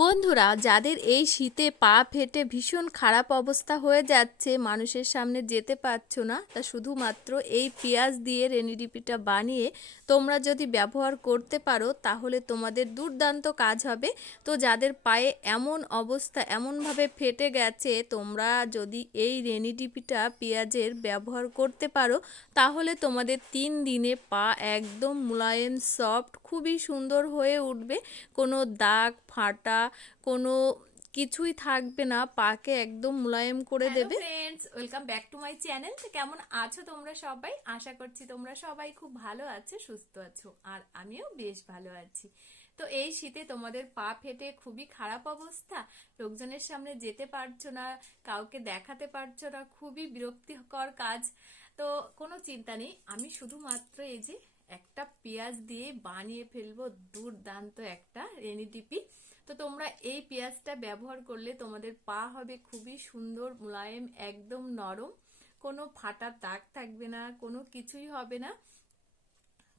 বন্ধুরা, যাদের এই শীতে পা ফেটে ভীষণ খারাপ অবস্থা হয়ে যাচ্ছে, মানুষের সামনে যেতে পারছ না, তা শুধুমাত্র এই পেঁয়াজ দিয়ে রেনিডিপিটা বানিয়ে তোমরা যদি ব্যবহার করতে পারো, তাহলে তোমাদের দুর্দান্ত কাজ হবে। তো যাদের পায়ে এমন অবস্থা, এমনভাবে ফেটে গেছে, তোমরা যদি এই রেনিডিপিটা পেঁয়াজের ব্যবহার করতে পারো, তাহলে তোমাদের তিন দিনে পা একদম মোলায়েম সফট, খুবই সুন্দর হয়ে উঠবে। কোনো দাগ, ফাটা কোনো কিছুই থাকবে না পাকে একদম মোলায়েম করে দেবে। Friends welcome back to my channel কেমন আছো তোমরা সবাই? আশা করছি তোমরা সবাই খুব ভালো আছো সুস্থ আছো আর আমিও বেশ ভালো আছি। তো এই শীতে তোমাদের পা ফেটে খুবই খারাপ অবস্থা লোকজনের সামনে যেতে পারছ না কাউকে দেখাতে পারছ না খুবই বিরক্তিকর কাজ। তো কোনো চিন্তা নেই আমি শুধুমাত্র এই যে একটা পেঁয়াজ দিয়ে বানিয়ে ফেলব দুর্দান্ত একটা রেনিডিপি তো তোমরা এই পেঁয়াজটা ব্যবহার করলে তোমাদের পা হবে খুবই সুন্দর, মোলায়েম একদম নরম। কোনো ফাটা দাগ থাকবে না, কোনো কিছুই হবে না।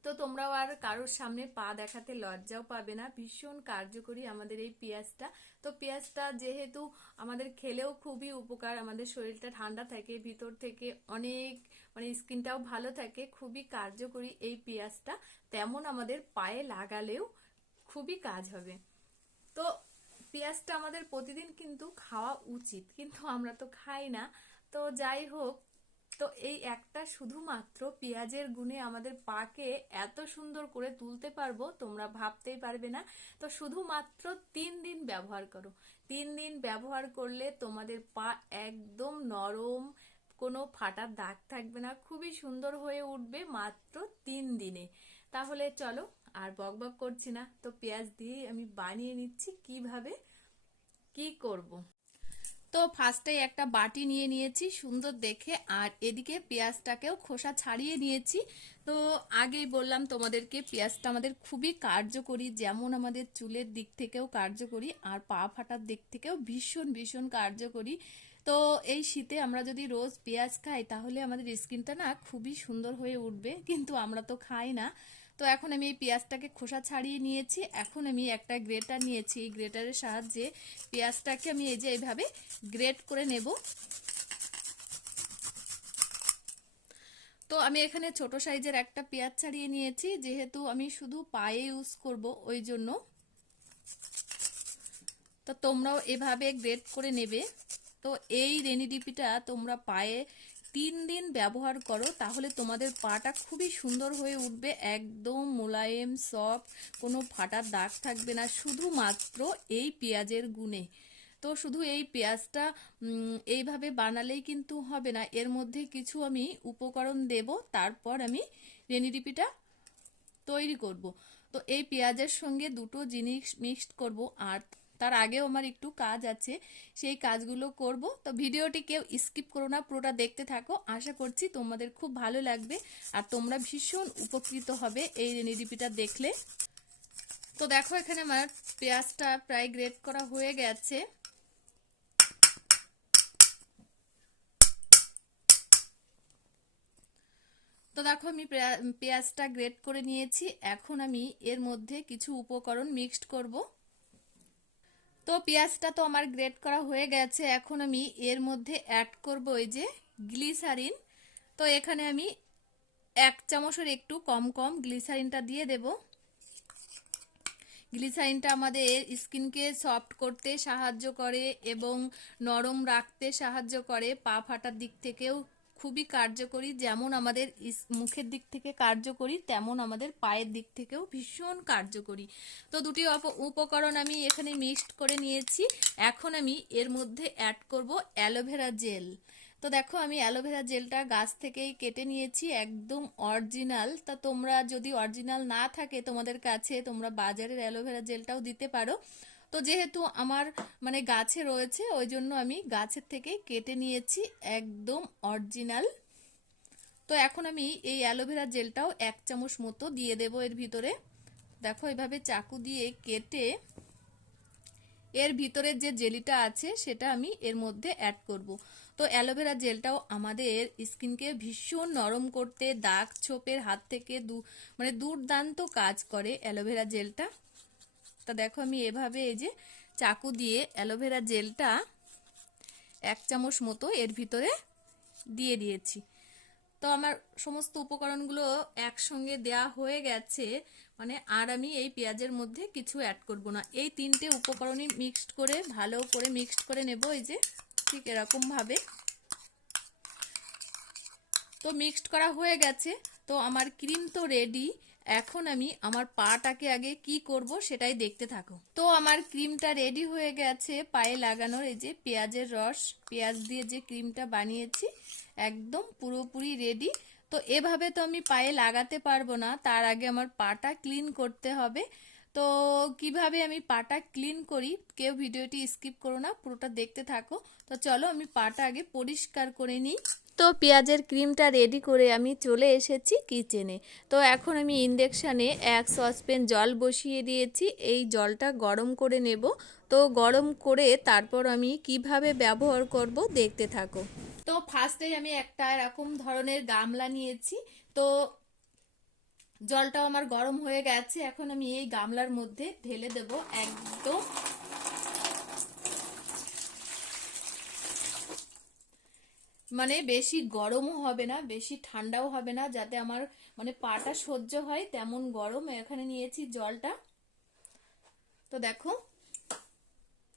তো তোমরাও আর কারোর সামনে পা দেখাতে লজ্জাও পাবে না। ভীষণ কার্যকরী আমাদের এই পেঁয়াজটা। তো পেঁয়াজটা যেহেতু আমাদের খেলেও খুবই উপকার, আমাদের শরীরটা ঠান্ডা থাকে, ভিতর থেকে অনেক মানে স্কিনটাও ভালো থাকে, খুবই কার্যকরী এই পেঁয়াজটা। তেমন আমাদের পায়ে লাগালেও খুবই কাজ হবে। তো পেঁয়াজটা আমাদের প্রতিদিন কিন্তু খাওয়া উচিত, কিন্তু আমরা তো খাই না। তো যাই হোক, তো এই একটা শুধুমাত্র পেঁয়াজের গুণে আমাদের পাকে এত সুন্দর করে তুলতে পারব, তোমরা ভাবতেই পারবে না। তো শুধুমাত্র তিন দিন ব্যবহার করো। তিন দিন ব্যবহার করলে তোমাদের পা একদম নরম, কোনো ফাটার দাগ থাকবে না, খুবই সুন্দর হয়ে উঠবে মাত্র তিন দিনে। তাহলে চলো আর বক বক করছি না। তো পেঁয়াজ দিয়ে আমি বানিয়ে নিচ্ছি কীভাবে, কি করব। তো ফার্স্টে একটা বাটি নিয়ে নিয়েছি সুন্দর দেখে, আর এদিকে পেঁয়াজটাকেও খোসা ছাড়িয়ে নিয়েছি। তো আগেই বললাম তোমাদেরকে, পেঁয়াজটা আমাদের খুবই কার্যকরী, যেমন আমাদের চুলের দিক থেকেও কার্যকরী, আর পা ফাটার দিক থেকেও ভীষণ ভীষণ কার্যকরী। তো এই শীতে আমরা যদি রোজ পেঁয়াজ খাই, তাহলে আমাদের স্কিনটা না খুবই সুন্দর হয়ে উঠবে, কিন্তু আমরা তো খাই না। তো এখন আমি এই পেঁয়াজটাকে খোসা ছাড়িয়ে নিয়েছি। এখন আমি একটা গ্রেটার নিয়েছি। এই গ্রেটারের সাহায্যে পেঁয়াজটাকে আমি এই যে এইভাবে গ্রেট করে নেব। তো আমি এখানে ছোট সাইজের একটা পেঁয়াজ ছাড়িয়ে নিয়েছি। যেহেতু আমি শুধু পায়ে ইউজ করব, ওই জন্য। তো তোমরাও এভাবে গ্রেট করে নেবে। তো এই রেনিডিপিটা তোমরা পায়ে তিন দিন ব্যবহার করো, তাহলে তোমাদের পাটা খুবই সুন্দর হয়ে উঠবে, একদম মোলায়েম, সফট, কোনো ফাটার দাগ থাকবে না, শুধুমাত্র এই পেঁয়াজের গুণে। তো শুধু এই পেঁয়াজটা এইভাবে বানালেই কিন্তু হবে না, এর মধ্যে কিছু আমি উপকরণ দেব, তারপর আমি রেনিডিপিটা তৈরি করব। তো এই পেঁয়াজের সঙ্গে দুটো জিনিস মিক্সড করব, আর তার আগেও আমার একটু কাজ আছে, সেই কাজগুলো করব। তো ভিডিওটি কেউ স্কিপ করো না, পুরোটা দেখতে থাকো। আশা করছি তোমাদের খুব ভালো লাগবে আর তোমরা ভীষণ উপকৃত হবে এই রেনিডিপিটা দেখলে। তো দেখো এখানে আমার পেঁয়াজটা প্রায় গ্রেট করা হয়ে গেছে। তো দেখো আমি পেঁয়াজটা গ্রেট করে নিয়েছি। এখন আমি এর মধ্যে কিছু উপকরণ মিক্সড করব। তো পেঁয়াজটা তো আমার গ্রেট করা হয়ে গেছে। এখন আমি এর মধ্যে অ্যাড করব ওই যে গ্লিসারিন তো এখানে আমি এক চামচের একটু কম কম গ্লিসারিনটা দিয়ে দেব। গ্লিসারিনটা আমাদের স্কিনকে সফট করতে সাহায্য করে এবং নরম রাখতে সাহায্য করে, পা ফাটার দিক থেকেও খুবই কার্যকরী, যেমন আমাদের মুখের দিক থেকে কার্যকরী, তেমন আমাদের পায়ের দিক থেকেও ভীষণ কার্যকরী। তো দুটি উপকরণ আমি এখানে মিক্সড করে নিয়েছি। এখন আমি এর মধ্যে অ্যাড করব অ্যালোভেরা জেল। তো দেখো, আমি অ্যালোভেরা জেলটা গাছ থেকেই কেটে নিয়েছি, একদম অরিজিনাল। তা তোমরা যদি অরিজিনাল না থাকে তোমাদের কাছে, তোমরা বাজারের অ্যালোভেরা জেলটাও দিতে পারো। তো যেহেতু আমার মানে গাছে রয়েছে ওই জন্য আমি গাছের থেকে কেটে নিয়েছি একদম অরিজিনাল। তো এখন আমি এই অ্যালোভেরা জেলটাও এক চামচ মতো দিয়ে দেব এর ভিতরে। দেখো এভাবে চাকু দিয়ে কেটে এর ভিতরে যে জেলিটা আছে সেটা আমি এর মধ্যে অ্যাড করব। তো অ্যালোভেরা জেলটাও আমাদের স্কিনকে ভীষণ নরম করতে, দাগ ছোপের হাত থেকে দু মানে দুর্দান্ত কাজ করে অ্যালোভেরা জেলটা। তা দেখো আমি এভাবে এই যে চাকু দিয়ে অ্যালোভেরা জেলটা এক চামচ মতো এর ভিতরে দিয়ে দিয়েছি। তো আমার সমস্ত উপকরণগুলো একসঙ্গে দেয়া হয়ে গেছে মানে আর আমি এই পেঁয়াজের মধ্যে কিছু অ্যাড করব না। এই তিনটে উপকরণই মিক্সড করে, ভালো করে মিক্সড করে নেব এই যে, ঠিক এরকমভাবে তো মিক্সড করা হয়ে গেছে। তো আমার ক্রিম তো রেডি এখন আমি আমার পাটাকে আগে কি করব সেটাই দেখতে থাকো। তো আমার ক্রিমটা রেডি হয়ে গেছে, পায়ে লাগানোর এই যে পেঁয়াজের রস, পেঁয়াজ দিয়ে যে ক্রিমটা বানিয়েছি, একদম পুরোপুরি রেডি তো এভাবে তো আমি পায়ে লাগাতে পারব না, তার আগে আমার পাটা ক্লিন করতে হবে। তো কীভাবে আমি পাটা ক্লিন করি, কেউ ভিডিওটি স্কিপ করো না, পুরোটা দেখতে থাকো। তো চলো আমি পাটা আগে পরিষ্কার করে নিই। তো পেঁয়াজের ক্রিমটা রেডি করে আমি চলে এসেছি কিচেনে তো এখন আমি ইন্ডেকশানে এক সসপ্যান জল বসিয়ে দিয়েছি, এই জলটা গরম করে নেব। তো গরম করে তারপর আমি কীভাবে ব্যবহার করব দেখতে থাকো। তো ফার্স্টে আমি একটা এরকম ধরনের গামলা নিয়েছি। তো জলটাও আমার গরম হয়ে গেছে, এখন আমি এই গামলার মধ্যে ঢেলে দেব একদম মানে বেশি গরমও হবে না, বেশি ঠান্ডাও হবে না, যাতে আমার মানে পাটা সহ্য হয় তেমন গরম। এখানে নিয়েছি জলটা। তো দেখো,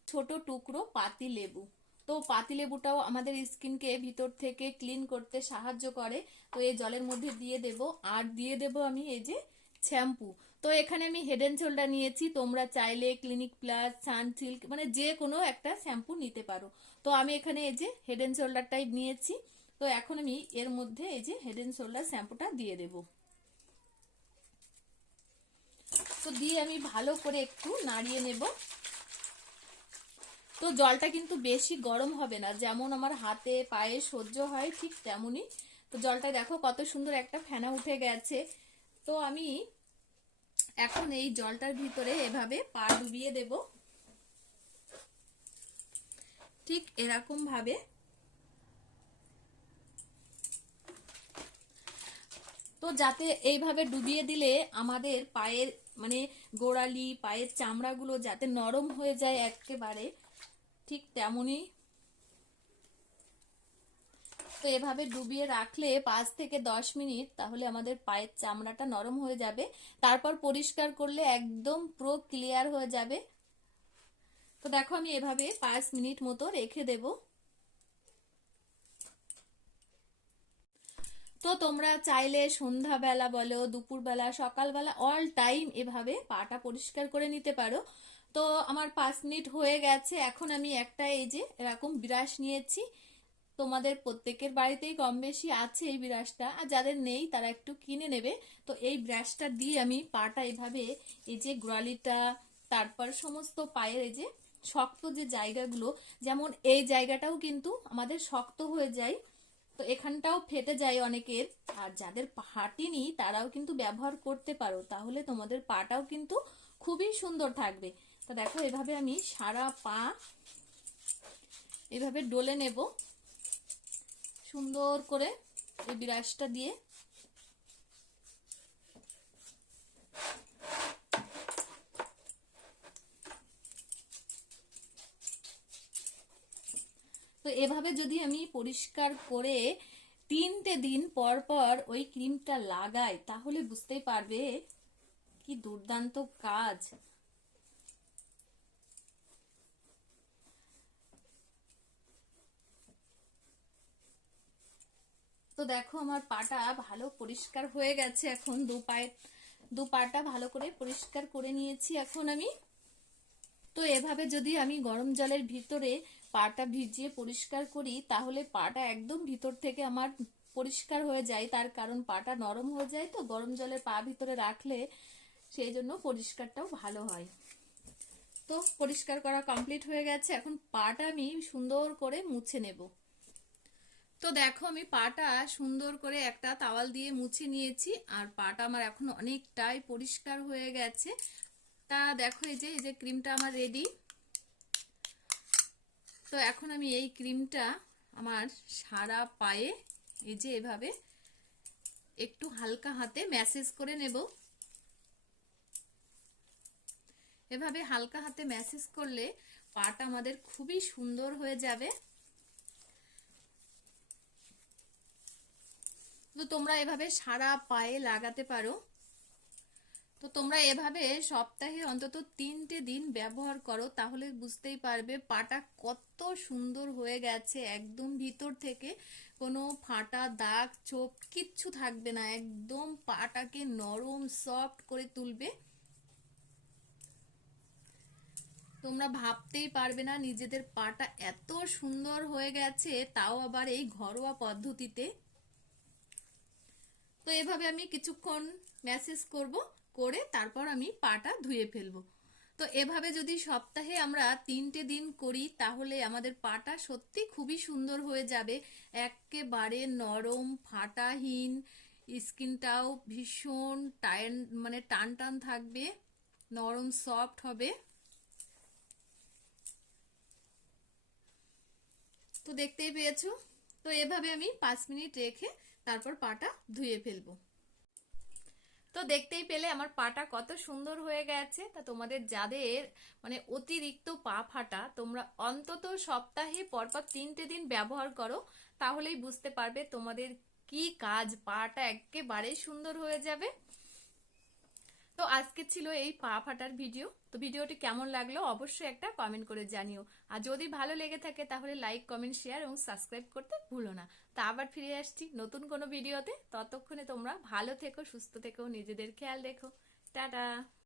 ছোট টুকরো পাতি লেবু। তো পাতি লেবুটাও আমাদের স্কিনকে ভিতর থেকে ক্লিন করতে সাহায্য করে। তো এই জলের মধ্যে দিয়ে দেব। আর দিয়ে দেব আমি এই যে শ্যাম্পু। তো এখানে আমি হেড অ্যান্ড শোল্ডার নিয়েছি। তোমরা চাইলে ক্লিনিক প্লাস সানসিল্ক মানে যে কোনো একটা শ্যাম্পু নিতে পারো। তো আমি এখানে এই যে হেড অ্যান্ড শোল্ডারটাই নিয়েছি। তো এখন আমি এর মধ্যে এই যে হেড অ্যান্ড শোল্ডার শ্যাম্পুটা দিয়ে দেব। তো দিয়ে আমি ভালো করে একটু নাড়িয়ে নেব। তো জলটা কিন্তু বেশি গরম হবে না, যেমন আমার হাতে, পায়ে সহ্য হয় ঠিক তেমনই। তো জলটা দেখো কত সুন্দর একটা ফেনা উঠে গেছে। তো আমি এখন এই জলটার ভিতরে এভাবে পা ডুবিয়ে দেব। ঠিক এরকম ভাবে তো যাতে এইভাবে ডুবিয়ে দিলে আমাদের পায়ের মানে গোড়ালি, পায়ের চামড়াগুলো যাতে নরম হয়ে যায় একেবারে, ঠিক তেমনই তো এভাবে ডুবিয়ে রাখলে পাঁচ থেকে দশ মিনিট তাহলে আমাদের পায়ের চামড়াটা নরম হয়ে যাবে। তারপর পরিষ্কার করলে একদম পুরো ক্লিয়ার হয়ে যাবে। তো দেখো আমি এভাবে পাঁচ মিনিট মতো রেখে দেব। তো তোমরা চাইলে সন্ধ্যাবেলা বলো, দুপুরবেলা, সকালবেলা অল টাইম এভাবে পাটা পরিষ্কার করে নিতে পারো। তো আমার পাঁচ মিনিট হয়ে গেছে, এখন আমি একটা এই যে এরকম ব্রাশ নিয়েছি। তোমাদের প্রত্যেকের বাড়িতেই কম বেশি আছে এই ব্রাশটা, আর যাদের নেই তারা একটু কিনে নেবে। তো এই ব্রাশটা দিয়ে আমি পাটা এভাবে এই যে গোড়ালিটা তারপর সমস্ত পায়ের এই যে শক্ত যে জায়গাগুলো, যেমন এই জায়গাটাও কিন্তু আমাদের শক্ত হয়ে যায়। তো এখানটাও ফেটে যায় অনেকের। আর যাদের ফাটেনি তারাও কিন্তু ব্যবহার করতে পারো। তাহলে তোমাদের পাটাও কিন্তু খুবই সুন্দর থাকবে। তো দেখো, এভাবে আমি সারা পা এভাবে ডলে নেব। সুন্দর করে এই বিরাজটা দিয়ে। তো এভাবে যদি আমি পরিষ্কার করে তিনটে দিন পর পর ওই ক্রিমটা লাগাই, তাহলে বুঝতেই পারবে কি দুর্দান্ত কাজ। তো দেখো আমার পাটা ভালো পরিষ্কার হয়ে গেছে এখন, দু পায়ে, দু পাটা ভালো করে পরিষ্কার করে নিয়েছি এখন আমি। তো এভাবে যদি আমি গরম জলের ভিতরে পাটা ভিজিয়ে পরিষ্কার করি, তাহলে পাটা একদম ভিতর থেকে আমার পরিষ্কার হয়ে যায়। তার কারণ পাটা নরম হয়ে যায় তো, গরম জলে পা ভিতরে রাখলে সেই জন্য পরিষ্কারটাও ভালো হয়। তো পরিষ্কার করা কমপ্লিট হয়ে গেছে। এখন পাটা আমি সুন্দর করে মুছে নেব। তো দেখো আমি পাটা সুন্দর করে একটা তাওয়াল দিয়ে মুছে নিয়েছি, আর পাটা আমার এখন অনেকটাই পরিষ্কার হয়ে গেছে। তা দেখো এই যে এই যে ক্রিমটা আমার রেডি তো এখন আমি এই ক্রিমটা আমার সারা পায়ে এই যে এভাবে একটু হালকা হাতে ম্যাসেজ করে নেব। এভাবে হালকা হাতে ম্যাসেজ করলে পাটা আমাদের খুবই সুন্দর হয়ে যাবে। তো তোমরা এভাবে সারা পায়ে লাগাতে পারো। তো তোমরা এভাবে সপ্তাহে অন্তত তিনটে দিন ব্যবহার করো, তাহলে বুঝতেই পারবে পাটা কত সুন্দর হয়ে গেছে, একদম ভিতর থেকে কোনো ফাটা দাগ চোপ কিচ্ছু থাকবে না, একদম পাটাকে নরম সফট করে তুলবে। তোমরা ভাবতেই পারবে না নিজেদের পাটা এত সুন্দর হয়ে গেছে, তাও আবার এই ঘরোয়া পদ্ধতিতে। তো এভাবে আমি কিছুক্ষণ ম্যাসেজ করব। করে তারপর আমি পাটা ধুয়ে ফেলব। তো এভাবে যদি সপ্তাহে আমরা তিনটে দিন করি, তাহলে আমাদের পাটা সত্যি খুবই সুন্দর হয়ে যাবে। একেবারে নরম, ফাটাহীন, স্কিনটাও ভীষণ টাইন মানে টান টান থাকবে, নরম, সফট হবে। তো দেখতেই পেয়েছ? তো এভাবে আমি পাঁচ মিনিট রেখে তারপর পাটা ধুয়ে ফেলব। তো দেখতেই পেলে আমার পাটা কত সুন্দর হয়ে গেছে। তা তোমাদের যাদের মানে অতিরিক্ত পা ফাটা, তোমরা অন্তত সপ্তাহে পরপর তিনটে দিন ব্যবহার করো, তাহলেই বুঝতে পারবে তোমাদের কি কাজ, পাটা একেবারে সুন্দর হয়ে যাবে। তো আজকে ছিল এই পা ফাটার ভিডিও। তো ভিডিওটি কেমন লাগল অবশ্যই একটা কমেন্ট করে জানিও। আর যদি ভালো লেগে থাকে তাহলে লাইক কমেন্ট শেয়ার এবং সাবস্ক্রাইব করতে ভুলো না। তা আবার ফিরে আসছি নতুন কোনো ভিডিওতে। ততক্ষণে তোমরা ভালো থেকো, সুস্থ থেকো, নিজেদের খেয়াল রেখো। টাটা!